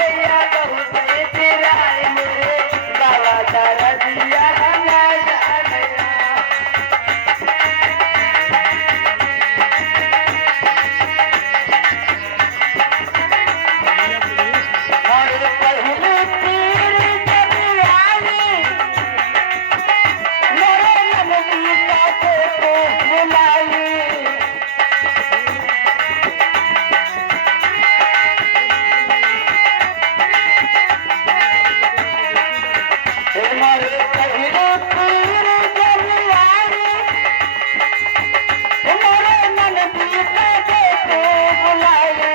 गैया बहुत पिराए मोरे बाबा तारा दिया ना जानया मोरे पहले पीर जब आई मोरे नंदी का को बुलाई हमारे पहले पीर जब आई हमारे नंदी का को बुलाई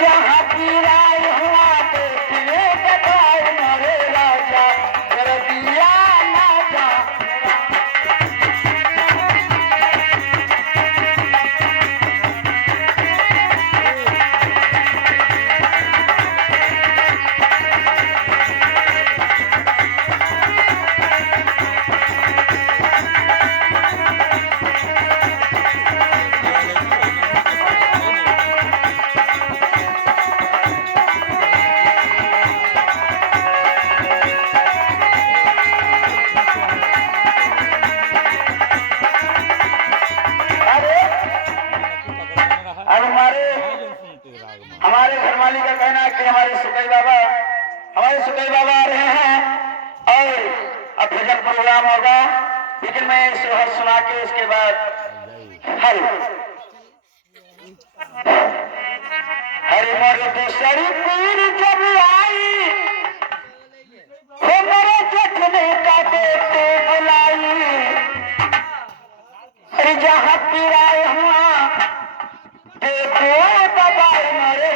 जहाँ पीराय हुआ तो पिए बताए मोरे राजा कर दिया ना जा अब हमारे घर वाली का कहना है कि हमारे सुकई बाबा आ रहे हैं और अब भजन प्रोग्राम होगा लेकिन मैं सोहर सुना के उसके बाद हरे मोरे दूसरी पीर जब आई मेरे जखने का देते बुलाई अरे जहाँ पीराए हुआ देखो दबाए मरे